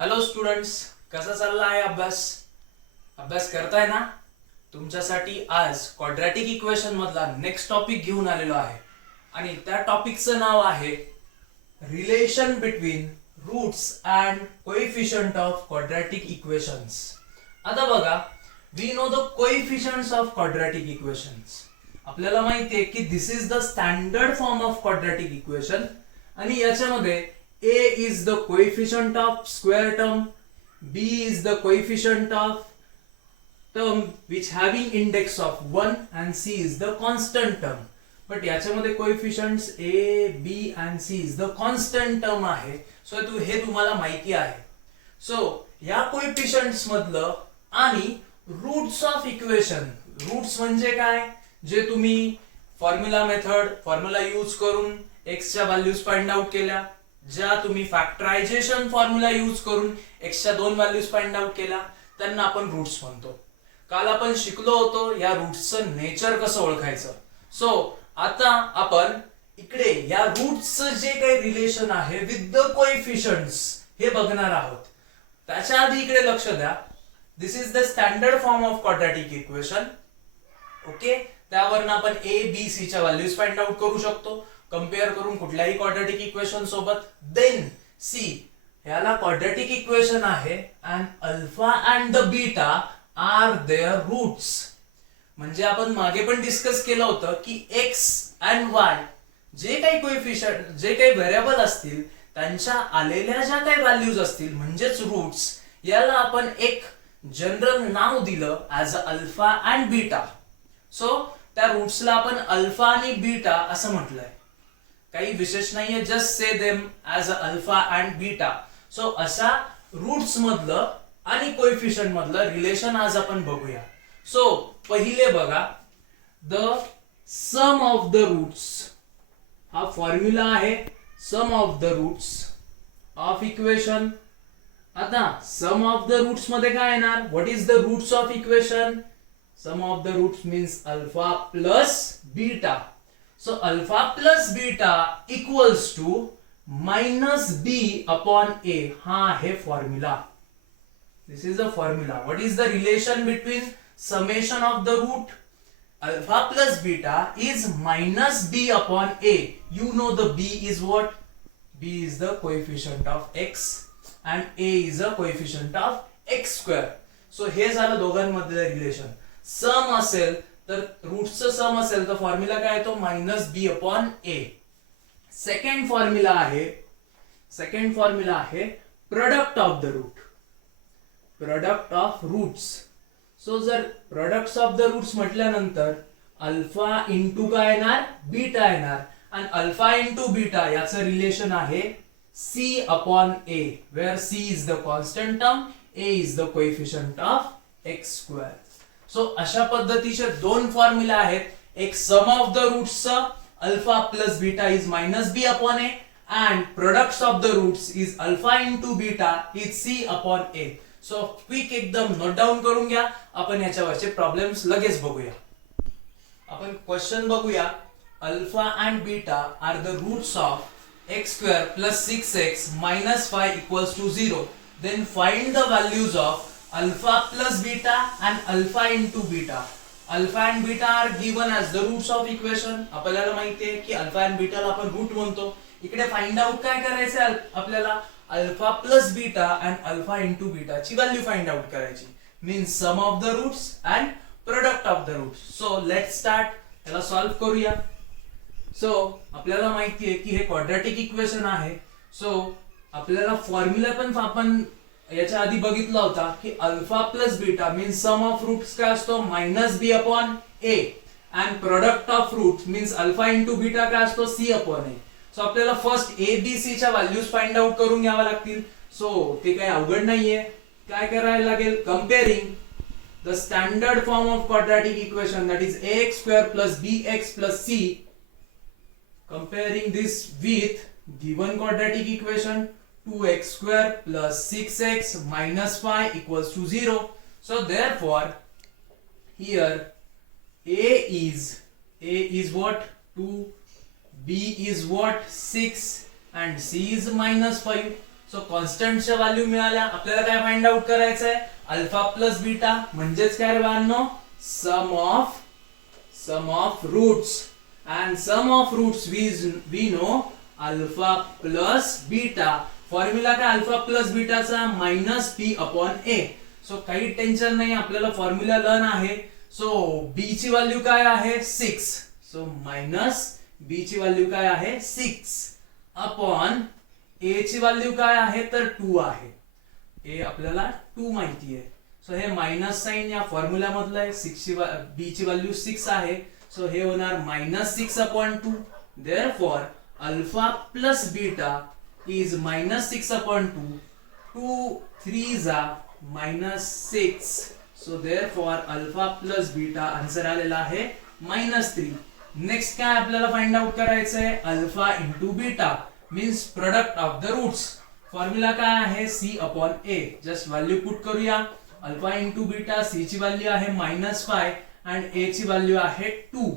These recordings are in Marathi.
हॅलो स्टुडंट्स, कसा चालला आहे अभ्यास? अभ्यास करताय ना? तुमच्यासाठी आज क्वाड्रॅटिक इक्वेशन मधला नेक्स्ट टॉपिक घेऊन आलेलो आहे आणि त्या टॉपिकचं नाव आहे relation between roots and coefficient of quadratic equations. आता बघा, we know the coefficients of quadratic equations. आपल्याला माहिती आहे की this is the standard form of quadratic equation आणि याच्यामध्ये A is the coefficient of square term, B is the coefficient of term which having index of 1 and C is the constant term. But याच्यामध्ये coefficients A, B and C is the constant term आहे. So हे तुम्हाला माहिती आहे. So या coefficients मधलं आणि roots of equation. Roots म्हणजे काय? जे तुम्ही फॉर्म्युला यूज करून x च्या व्हॅल्यूज फाइंड आउट केल्या, ज्या तुम्ही फॅक्टरायझेशन फॉर्म्युला यूज करून x च्या दोन व्हॅल्यूज फाइंड आउट केल्या, त्यांना आपण रूट्स म्हणतो. काल आपण शिकलो होतो या रूट्सचं नेचर कसं ओळखायचं. सो आता आपण इकडे या रूट्सचं जे काही रिलेशन आहे विथ द कोएफिशियंट्स हे बघणार आहोत. त्याच्या आधी इकडे लक्ष द्या, this is the standard form of quadratic equation. Okay, त्यावरून आपण ए बी सी च्या व्हॅल्यूज फाइंड आउट करू शकतो कंपेअर करून कुठल्याही क्वाड्रॅटिक इक्वेशन सोबत. देन सी याला क्वाड्रॅटिक इक्वेशन आहे and alpha and the beta are their roots. म्हणजे आपण मागे पण डिस्कस केलं होतं की एक्स अँड वाय जे काही कोएफिशियंट जे काही व्हेरिएबल असतील त्यांच्या आलेल्या ज्या काही व्हॅल्यूज असतील म्हणजेच रूट्स, याला आपण एक जनरल नाव दिलं as alpha and beta. So त्या रूट्सला आपण अल्फा आणि बीटा असं म्हटलंय. काही विशेष नाहीये, just say them as alpha and beta. So अशा रूट्स मधलं आणि कोएफिशियंट मधलं रिलेशन आज आपण बघूया. सो पहिले बघा, the sum of the roots हा फॉर्म्युला आहे. Sum of the roots of equation. आता सम ऑफ द रूट्स मध्ये काय येणार? What is the roots of equation? Sum of the roots means alpha plus beta. So alpha plus beta equals to minus b upon a. हा आहे formula. This is the formula. What is the relation between summation of the root? Alpha plus beta is minus b upon a. You know the b is what? B is the coefficient of x and a is a coefficient of x square. So हे झालं दोघांमधलं रिलेशन. सम असेल तर रूट्सचं सम असेल तर फॉर्म्युला काय येतो? Minus B upon A. Second formula आहे product of the root. Product of roots. So जर प्रोडक्ट्स ऑफ द रूट्स म्हटल्यानंतर अल्फा इंटू काय येणार? बीटा येणार. आणि अल्फा इंटू बीटा याचं रिलेशन आहे C upon A, where C is the constant term, A is the coefficient of x square. So अशा पद्धतीचे दोन फॉर्म्युला आहेत. एक sum of the roots alpha plus beta is minus B upon A and products of the roots is alpha into beta is C upon A. So quick एकदम नोट डाऊन करून घ्या. आपण याच्यावरचे प्रॉब्लेम्स लगेच बघूया. आपण क्वेश्चन बघूया. Alpha and beta are the roots of x square plus 6x minus 5 equals to 0. Then find the values of alpha plus beta and alpha into beta. Alpha and beta are given as the roots of equation. आपल्याला माहिती आहे की अल्फा and बीटा ला आपण रूट म्हणतो. इकडे फाइंड आउट काय करायचं आपल्याला? Alpha plus beta and alpha into beta ची व्हॅल्यू फाइंड आउट करायची. Means sum of the roots and product of the roots. So let's start. याला सॉल्व्ह करूया. सो आपल्याला माहिती आहे की हे क्वाड्रॅटिक इक्वेशन आहे. सो आपल्याला फॉर्म्युला पण आपण याच्या आधी बघितला होता की alpha plus beta means sum of roots काय असतो? Minus B upon A. And product of roots means alpha into beta काय असतो? C upon A. सो आपल्याला फर्स्ट ए बी सी च्या व्हॅल्यूज फाइंड आउट करून घ्याव्या लागतील. सो ते काही अवघड नाहीये. काय करायला लागेल? Comparing the standard form of quadratic equation that is ax square plus bx plus c. Comparing this with given quadratic equation 2x square plus 6x minus 5 equals to 0. So therefore here a is what? 2, b is what? 6 and c is minus 5. So कॉन्स्टंटच्या व्हॅल्यू मिळाल्या, आपल्याला काय फाइंड आउट करायचं आहे, अल्फा प्लस बीटा म्हणजेच काय रे बाळांनो, sum of roots, and sum of roots we know alpha plus beta. Formula काय अल्फा प्लस बीटाचा minus B upon A. So काही टेन्शन नाही, आपल्याला फॉर्म्युला लर्न आहे. सो बी ची व्हॅल्यू काय आहे 6, सो मायनस बी ची व्हॅल्यू काय आहे 6 अपॉन ए ची व्हॅल्यू काय आहे तर 2 आहे. ए आपल्याला 2 माहिती आहे. सो हे मायनस साइन या फॉर्म्युला मधलं आहे. 6 ची बी ची व्हॅल्यू 6 आहे. सो हे होणार minus 6 upon 2. Therefore alpha plus beta is minus 6 upon 2. 2 3 minus 6. So therefore alpha plus beta answer आलेला आहे -3. नेक्स्ट काय आपल्याला फाइंड आउट करायचं आहे, alpha into beta means product of the roots. Formula काय आहे C upon A. Just value put करूया. अल्फा इंटू बीटा, सी ची व्हॅल्यू आहे -5 and a ची व्हॅल्यू आहे 2.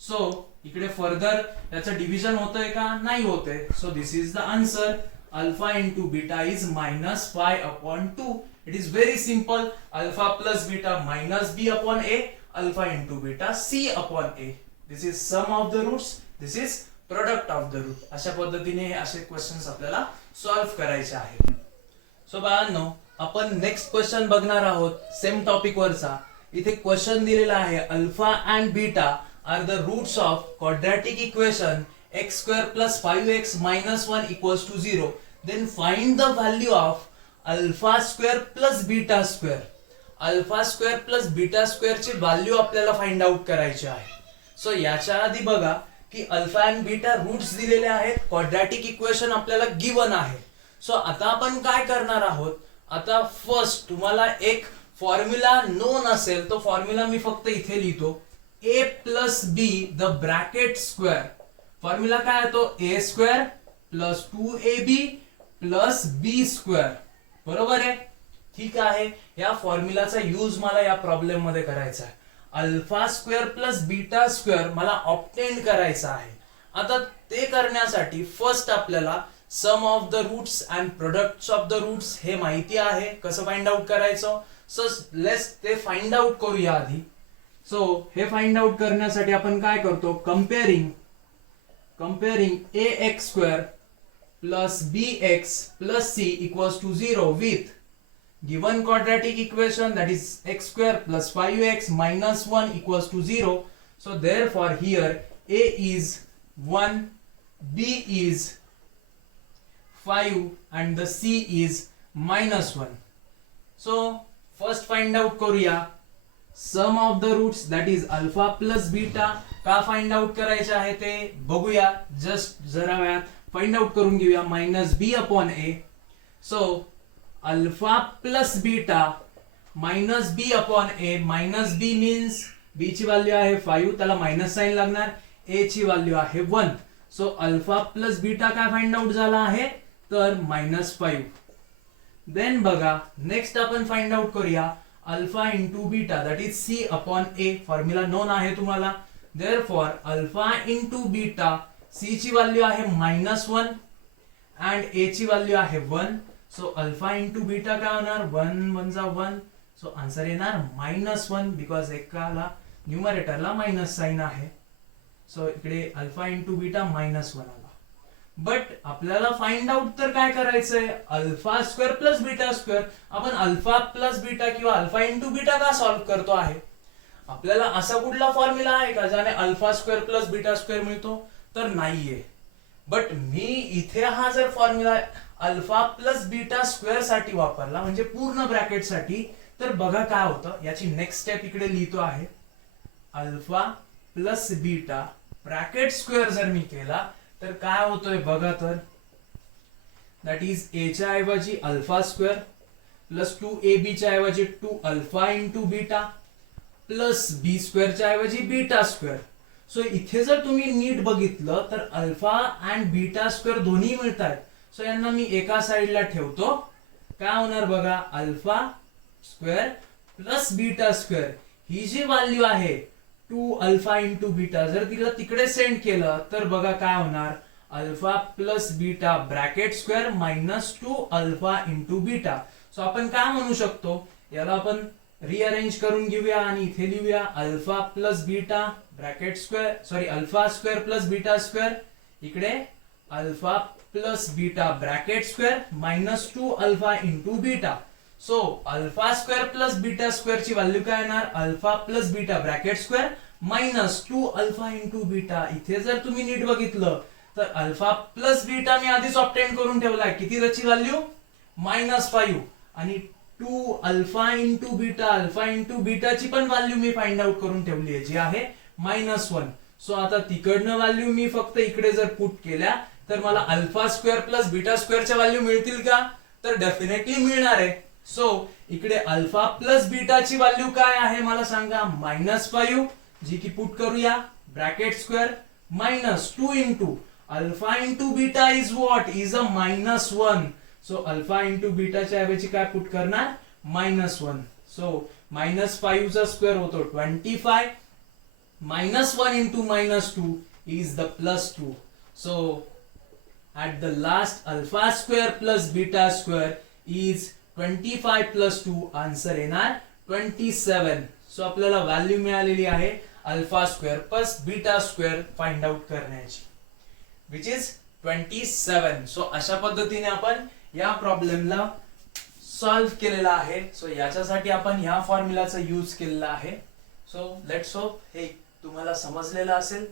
सो इकडे फर्दर याचं डिव्हिजन होतंय का, नाही होतंय. So this is the answer. Alpha into beta is -5 upon 2. It is very simple. Alpha plus beta minus B upon A, alpha into beta C upon A. This is sum of the roots, this is product of the root. अशा पद्धतीने असे क्वेश्चन्स आपल्याला सॉल्व्ह करायचे आहेत. सो बाळांनो, आपण नेक्स्ट क्वेश्चन बघणार आहोत सेम टॉपिक वरचा. इथे क्वेश्चन दिलेला आहे, alpha and beta are the roots of quadratic equation x square plus 5x minus 1 equals to 0. Then find the value of alpha square plus beta square. Alpha square plus beta square ची व्हॅल्यू आपल्याला फाइंड आउट करायची आहे. सो याच्या आधी बघा की अल्फा अँड बीटा रूट्स दिलेले आहेत, क्वाड्रॅटिक इक्वेशन आपल्याला गिवन आहे. सो आता आपण काय करणार आहोत, आता फर्स्ट तुम्हाला एक फॉर्म्युला नोन असेल तो फॉर्म्युला मी फक्त इथे लिहितो, a plus be the bracket square. Formula काय आहे तो a square plus 2ab plus b square. बरोबर आहे, ठीक आहे. या फॉर्म्युलाचा यूज मला या प्रॉब्लेम मध्ये करायचा आहे. Alpha square plus beta square मला ऑब्टेन करायचा आहे. आता ते करण्यासाठी फर्स्ट आपल्याला sum of the roots and products of the roots हे माहिती आहे. कसं फाइंड आउट करायचं, सो लेट्स ते फाइंड आउट करूया आधी. सो हे फाइंड आउट करण्यासाठी आपण काय करतो, comparing ax square plus bx plus c equals to 0 with given quadratic equation that is x square plus 5x minus 1 equals to 0. So therefore here a is 1, b is 5 and the c is -1. So first find out करूया sum of the roots that is alpha plus beta. का फाइंड आउट करायचे आहे ते बघूया. जस्ट जरा वेळात फाइंड आउट करून घेऊया. -b upon a. So alpha plus beta minus B upon A. Minus B means B ची व्हॅल्यू आहे 5, त्याला मायनस साइन लागणार. ए ची व्हॅल्यू आहे 1. सो अल्फा प्लस बीटा काय फाइंड आउट झाला आहे तर -5. देन बघा नेक्स्ट आपण फाइंड आउट करूया alpha into beta that is C upon A. Formula known आहे तुम्हाला. Therefore alpha into beta, C ची व्हॅल्यू आहे -1 अँड ए ची व्हॅल्यू आहे 1. सो अल्फा इंटू बीटा काय होणार 1 1 जा 1. सो आन्सर येणार -1 बिकॉज एकाला न्यूमरेटरला मायनस साइन आहे. सो इकडे अल्फा इंटू बीटा -1 आला. बट आपल्याला फाइंड आउट तर काय करायचंय, alpha square plus beta square. आपण अल्फा प्लस बीटा किंवा अल्फा इंटू बीटा का सॉल्व्ह करतो आहे. आपल्याला असा कुठला फॉर्म्युला आहे का ज्याने alpha square plus beta square मिळतो तर नाहीये. बट मी इथे हा जर formula alpha plus beta square साठी वापरला म्हणजे पूर्ण ब्रॅकेट साठी, तर बघा काय होतं. याची नेक्स्ट स्टेप इकडे लिहितो आहे. Alpha plus beta bracket square जर मी केला तर काय होतोय बघा. तर दॅट इज ए च्या ऐवजी अल्फा स्क्वेअर प्लस 2ab च्या ऐवजी 2 अल्फा इंटू बीटा प्लस बी स्क्वेअर च्या ऐवजी बीटा स्क्वेअर. सो इथे जर तुम्ही नीट बघितलं तर अल्फा अँड बीटा स्क्वेअर दोन्ही मिळतात. सो यांना मी एका साइडला ठेवतो. काय होणार बघा, alpha square plus beta square ही जी व्हॅल्यू आहे 2 अल्फा इंटू बीटा, जर तिला तिकडे सेंड केलं तर बघा काय होणार, alpha plus beta bracket square minus 2 alpha into beta. So आपण काय म्हणू शकतो, याला आपण रिअरेंज करून घेऊया आणि इथे लिहूया alpha plus beta bracket square, sorry alpha square plus beta square, इकडे alpha plus beta bracket square minus 2 alpha into beta. So alpha square plus beta square ची व्हॅल्यू काय येणार, alpha plus beta bracket square minus 2 alpha into beta. इथे जर तुम्ही नीट बघितलं तर अल्फा प्लस बीटा मी आधीच ऑब्टेन करून ठेवलाय, किती त्याची व्हॅल्यू -5, आणि 2 alpha into beta, alpha into बीटाची पण व्हॅल्यू मी फाइंड आउट करून ठेवली आहे जी आहे -1. सो आता तिकडनं व्हॅल्यू मी फक्त इकडे जर पुट केल्या तर मला अल्फा स्क्वेअर प्लस बीटा स्क्वेअरच्या व्हॅल्यू मिळतील का, तर डेफिनेटली मिळणार आहे. सो इकडे अल्फा प्लस बीटाची व्हॅल्यू काय आहे मला सांगा, -5, जी की पुट करूया bracket square minus 2 into alpha into beta is what, is a -1. So alpha into बीटाच्या ऐवजी काय पुट करणार, -1. सो -5 चा स्क्वेअर होतो 25, -1 into -2 is the +2. So at the last alpha square plus beta square is 25 plus 2, answer येणार 27. सो आपल्याला व्हॅल्यू मिळालेली आहे alpha square plus beta square find out करण्याची, विच इज 27. सो अशा पद्धतीने आपण या प्रॉब्लेमला सॉल्व्ह केलेला आहे. सो याच्यासाठी आपण ह्या फॉर्म्युलाचा यूज केलेला आहे. सो लेट्स होप हे तुम्हाला समजलेलं असेल.